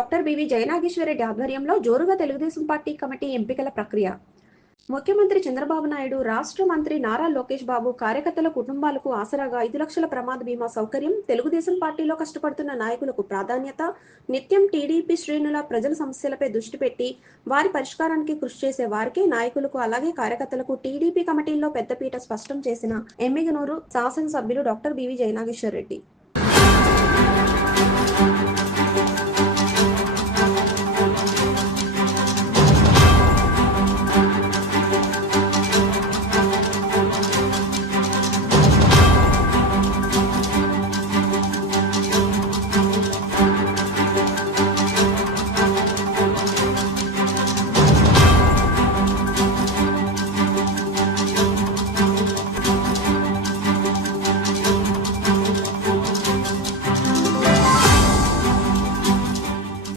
Doctor BV Jayanageswara Reddy ఆధ్వర్యంలో జోరుగా Telugu Desam party committee ఎంపికల ప్రక్రియ. ముఖ్యమంత్రి చంద్రబాబు నాయుడు, రాష్ట్ర మంత్రి నారా లోకేష్ బాబు కార్యకర్తల కుటుంబాలకు ఆసరాగా 5 లక్షల ప్రమాద బీమా సౌకర్యం, తెలుగుదేశం పార్టీలో కష్టపడుతున్న నాయకులకు ప్రాధాన్యత, నిత్యం టీడీపీ శ్రేణుల ప్రజల సమస్యలపై దృష్టి పెట్టి వారి పరిష్కారానికి కృషి చేసే వారికే నాయకులకు అలాగే కార్యకర్తలకు టీడీపీ కమిటీల్లో పెద్దపీట స్పష్టం చేసిన ఎమ్మిగనూరు శాసనసభ్యులు డాక్టర్ బివి జయనాగేశ్వరరెడ్డి.